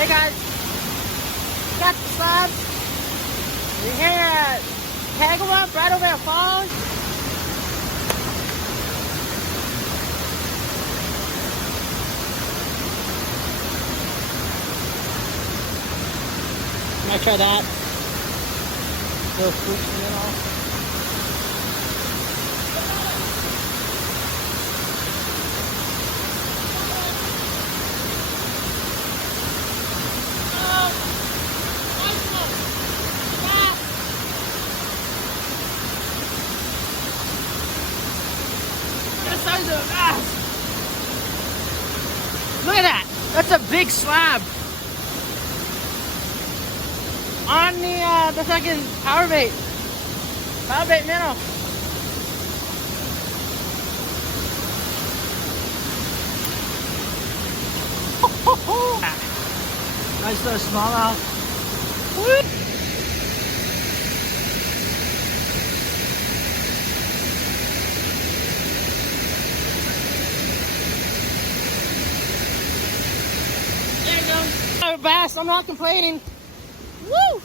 Hey guys, got the slabs. We're here at Kagawong, Bridal Falls. Might try that. Little swoosh and all. Look at that! That's a big slab on the second power bait minnow. Nice little smallmouth. Woo! Bass, I'm not complaining. Woo!